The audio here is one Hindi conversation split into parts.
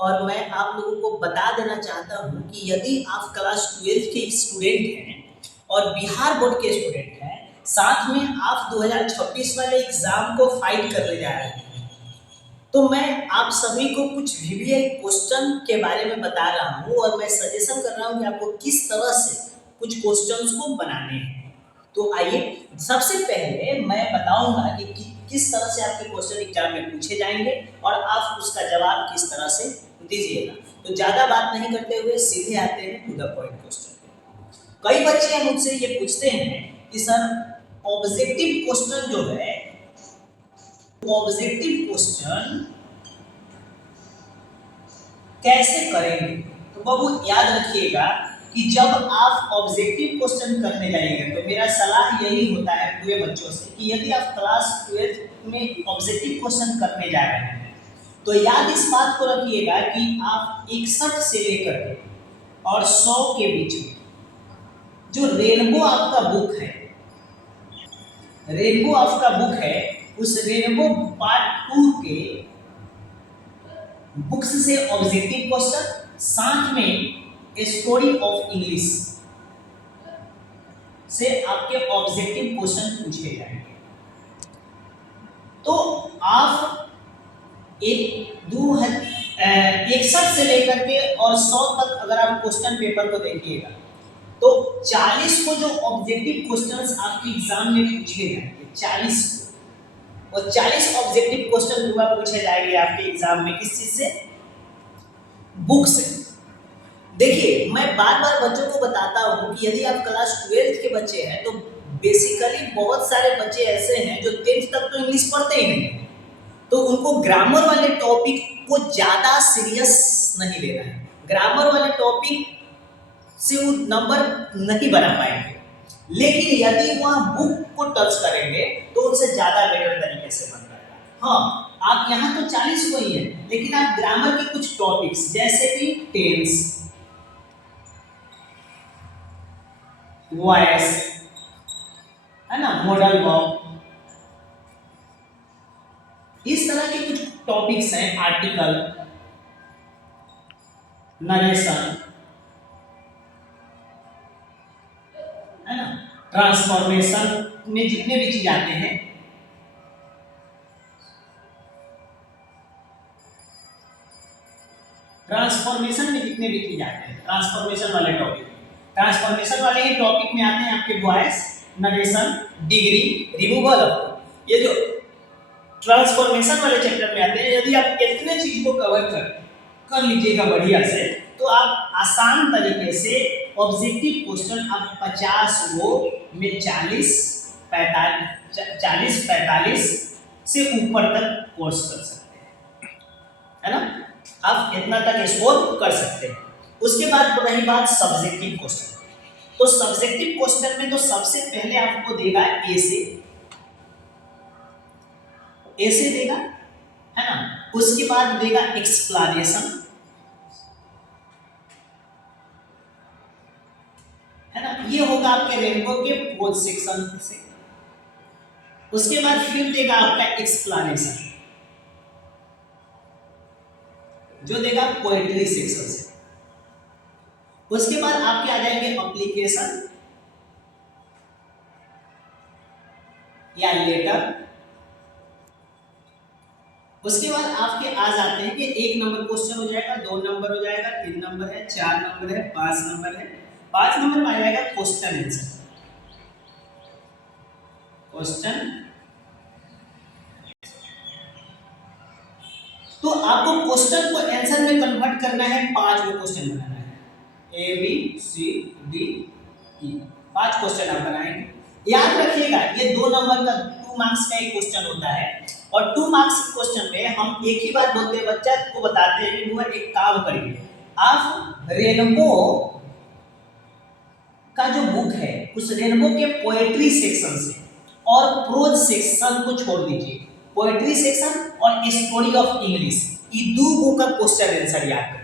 और मैं आप लोगों को बता देना चाहता हूँ कि यदि आप क्लास 12 के स्टूडेंट हैं और बिहार बोर्ड के स्टूडेंट हैं, साथ में आप 2026 वाले एग्जाम को फाइट करने जा रहे हैं, तो मैं आप सभी को कुछ वीवीआई क्वेश्चन के बारे में बता रहा हूँ और मैं सजेशन कर रहा हूँ कि आपको किस तरह से कुछ क्वेश्चंस को बनाने हैं। तो आइए सबसे पहले मैं बताऊंगा कि किस तरह से आपके क्वेश्चन एग्जाम में पूछे जाएंगे और आप उसका जवाब किस तरह से दीजिएगा। तो ज़्यादा बात नहीं करते हुए सीधे आते हैं टू द पॉइंट क्वेश्चन। कई बच्चे मुझसे ये पूछते हैं कि सर ऑब्जेक्टिव क्वेश्चन जो है, ऑब्जेक्टिव क्वेश्चन कैसे करेंगे। तो बहुत याद रखिएगा कि जब आप ऑब्जेक्टिव क्वेश्चन करने जाएंगे तो मेरा सलाह यही होता है पूरे बच्चों से कि यदि आप क्लास 12 में ऑब्जेक्टिव क्वेश्चन करने जा रहे हैं तो याद इस बात को रखिएगा कि आप 61 से लेकर के और 100 के बीच में जो रेनबो आपका बुक है, रेनबो आपका बुक है, उस रेनबो पार्ट 2 के बुक्स से ऑब्जेक्टिव क्वेश्चन, साथ में स्टोरी ऑफ इंग्लिश से आपके ऑब्जेक्टिव क्वेश्चन पूछे जाएंगे। तो आप 61 से लेकर के और 100 तक अगर आप क्वेश्चन पेपर को देखिएगा तो 40 को जो ऑब्जेक्टिव क्वेश्चंस आपके एग्जाम में पूछे जाएंगे, 40 को, और 40 ऑब्जेक्टिव क्वेश्चन पूछे जाएंगे आपके एग्जाम में किस चीज से, बुक से। देखिए मैं बार बार बच्चों को बताता हूँ कि यदि आप क्लास 12 के बच्चे हैं तो बेसिकली बहुत सारे बच्चे ऐसे हैं जो 10th तक तो इंग्लिश पढ़ते ही नहीं, तो उनको ग्रामर वाले टॉपिक को ज़्यादा सीरियस नहीं लेना है, ग्रामर वाले टॉपिक से वो नंबर नहीं बना पाएंगे। लेकिन यदि वह बुक को टच करेंगे तो उनसे ज़्यादा बेटर तरीके से बन पाएगा। हाँ, आप यहाँ तो 40 को ही है, लेकिन आप ग्रामर के कुछ टॉपिक्स जैसे कि टेंस, वॉइस, है ना, मॉडल वर्ब, इस तरह के कुछ टॉपिक्स हैं, आर्टिकल, नरेशन, है ना, ट्रांसफॉर्मेशन में जितने भी चीज आते हैं, ट्रांसफॉर्मेशन में जितने भी चीज आते हैं, ट्रांसफॉर्मेशन वाले टॉपिक, ट्रांसफॉर्मेशन वाले ही टॉपिक में आते हैं आपके voice, narration, degree, removal of, ये जो ट्रांसफॉर्मेशन वाले चैप्टर में आते हैं। यदि आप इतने चीज को कवर कर लीजिएगा बढ़िया से तो आप आसान तरीके से ऑब्जेक्टिव क्वेश्चन आप 50 वो में 40 45 से ऊपर तक कोर्स कर सकते हैं, है ना, आप इतना तक स्कोर कर सकते हैं। उसके बाद रही बात सब्जेक्टिव क्वेश्चन, तो सब्जेक्टिव क्वेश्चन में तो सबसे पहले आपको देगा ऐसे देगा, है ना, उसके बाद देगा एक्सप्लेनेशन, है ना, ये होगा आपके रेनबो के 4th सेक्शन से। उसके बाद फिर देगा आपका एक्सप्लेनेशन जो देगा पोएट्री सेक्शन से। उसके बाद आपके आ जाएंगे एप्लीकेशन या लेटर। उसके बाद आपके आ जाते हैं कि 1 नंबर क्वेश्चन हो जाएगा, 2 नंबर हो जाएगा, 3 नंबर है, 4 नंबर है, 5 नंबर है। 5 नंबर में आ जाएगा क्वेश्चन आंसर, क्वेश्चन। तो आपको क्वेश्चन को आंसर में कन्वर्ट करना है, 5 क्वेश्चन बनाना है, A B C D E, 5 question आप बनाएंगे। याद रखिएगा ये 2 नंबर का 2 मार्क्स का एक क्वेश्चन होता है और 2 मार्क्स के क्वेश्चन में हम एक ही बात बोलते हैं, बच्चा को बताते हैं कि वो एक काम करिए, आप रेनबो का जो बुक है उस रेनबो के पोएट्री सेक्शन से और प्रोज सेक्शन को छोड़ दीजिए, पोएट्री सेक्शन और स्टोरी ऑफ इंग्लिश, ये 2 बुक का क्वेश्चन आंसर याद करिए।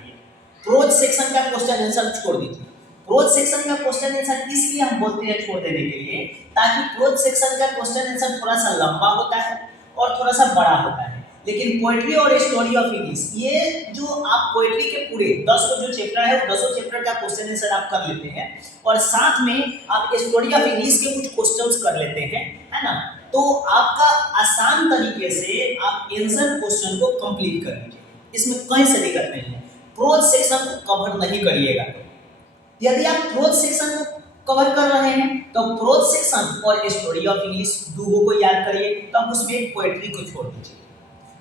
प्रोज सेक्शन का क्वेश्चन आंसर छोड़ दीजिए। प्रोज सेक्शन का क्वेश्चन आंसर इसलिए हम बोलते हैं छोड़ देने के लिए ताकि प्रोज सेक्शन का क्वेश्चन आंसर थोड़ा सा लंबा होता है और थोड़ा सा बड़ा होता है, लेकिन पोएट्री और स्टोरी ऑफ इंग्लिश, ये जो आप पोएट्री के पूरे 10 जो चैप्टर है, वो 10 चैप्टर का क्वेश्चन आंसर आप कर लेते हैं और साथ में आप स्टोरी ऑफ इंग्लिश के कुछ क्वेश्चंस कर लेते हैं, है ना, तो आपका आसान तरीके से आप आंसर क्वेश्चन को कंप्लीट कर लीजिए। इसमें कहीं से दिक्कत नहीं है। प्रोज सेक्शन को कवर नहीं करिएगा। यदि आप प्रोज सेक्शन को कवर कर रहे हैं तो प्रोज सेक्शन और स्टोरी ऑफ इंग्लिश दोनों को याद करिए, तब उसमें पोएट्री को छोड़ दीजिए।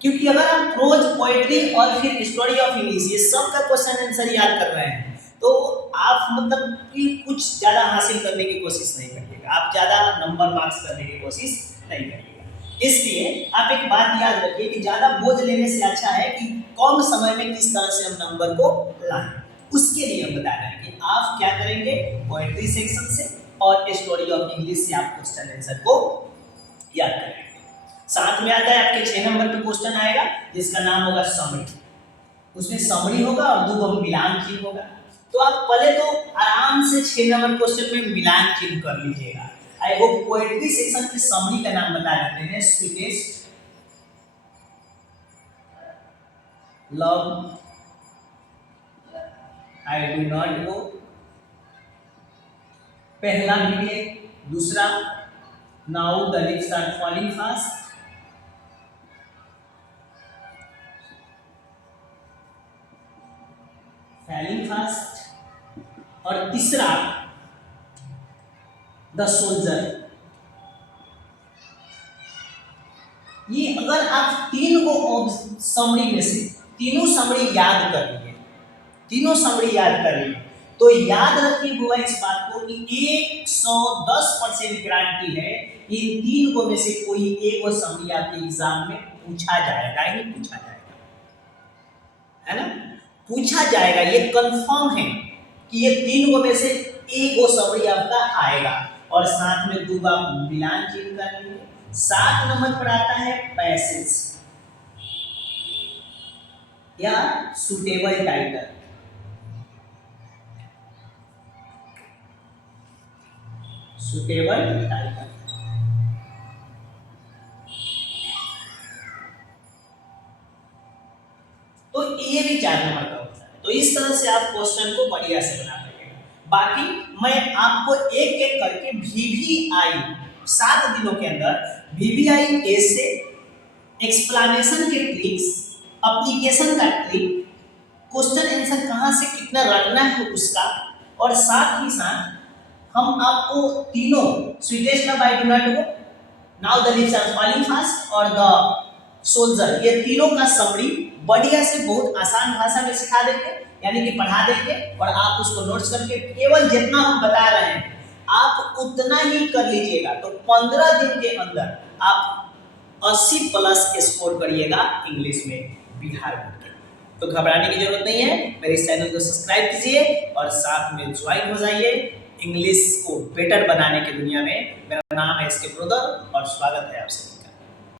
क्योंकि अगर आप प्रोज, पोएट्री और फिर स्टोरी ऑफ इंग्लिश ये सब का क्वेश्चन आंसर याद कर रहे हैं तो आप मतलब कि कुछ ज़्यादा हासिल करने की कोशिश नहीं करिएगा, आप ज़्यादा नंबर मार्क्स करने की कोशिश नहीं करिएगा। इसलिए आप एक बात याद रखिए कि ज़्यादा बोझ लेने से अच्छा है कि कम समय में किस तरह से हम नंबर को लाएं। उसके लिए हम बता रहे हैं कि आप क्या करेंगे, पोएट्री सेक्शन से और स्टोरी ऑफ इंग्लिश से आप क्वेश्चन आंसर को याद करेंगे। साथ में आता है आपके 6 नंबर पे क्वेश्चन आएगा जिसका नाम होगा समरी। उसमें समरी होगा और 2 मिलान चिन्ह होगा। तो आप पहले तो आराम से 6 नंबर क्वेश्चन में मिलान चिन्ह कर लीजिएगा। आई वो पोएट्री सेक्शन की समरी का नाम बता देते हैं, sweetest love I do not go, पहला विवेक, दूसरा now the lips are falling fast, falling fast और तीसरा द सोल्जर। ये अगर आप 3 को समरी में से तीनों समरी याद कर लिए, तीनों समरी याद कर लिए तो याद रखिए हुआ इस बात को कि 110% गारंटी है इन 3 को में से कोई एक समरी आपके एग्जाम में पूछा जाएगा ही पूछा जाएगा, है ना, पूछा जाएगा। ये कंफर्म है कि ये 3 को में से एक वो समरी आपका आएगा। और साथ में 2 बार मिलान चिन्ह कर लीजिए। 7 नंबर पर आता है पैसेज या सुटेबल टाइटल। सुटेबल टाइटल तो ये भी 4 नंबर का होता है। तो इस तरह से आप क्वेश्चन को बढ़िया से बना पाइएगा। बाकी मैं आपको एक एक करके VVI 7 दिनों के अंदर VVI ऐसे एक्सप्लेनेशन के ट्रिक्स, एप्लीकेशन का ट्रिक, क्वेश्चन आंसर कहाँ से कितना रखना है उसका, और साथ ही साथ हम आपको तीनों sweetest love I do not go, now the lips are falling fast और द सोल्जर, ये तीनों का समरी बढ़िया से बहुत आसान भाषा में सिखा देंगे, यानी कि पढ़ा देंगे और आप उसको नोट्स करके केवल जितना हम बता रहे हैं आप उतना ही कर लीजिएगा। तो 15 दिन के अंदर आप 80+ स्कोर करिएगा इंग्लिश में बिहार बोर्ड के। तो घबराने की जरूरत नहीं है, मेरे इस चैनल को सब्सक्राइब कीजिए और साथ में ज्वाइन हो जाइए इंग्लिश को बेटर बनाने की दुनिया में। मेरा नाम है SK ब्रदर और स्वागत है आप सभी।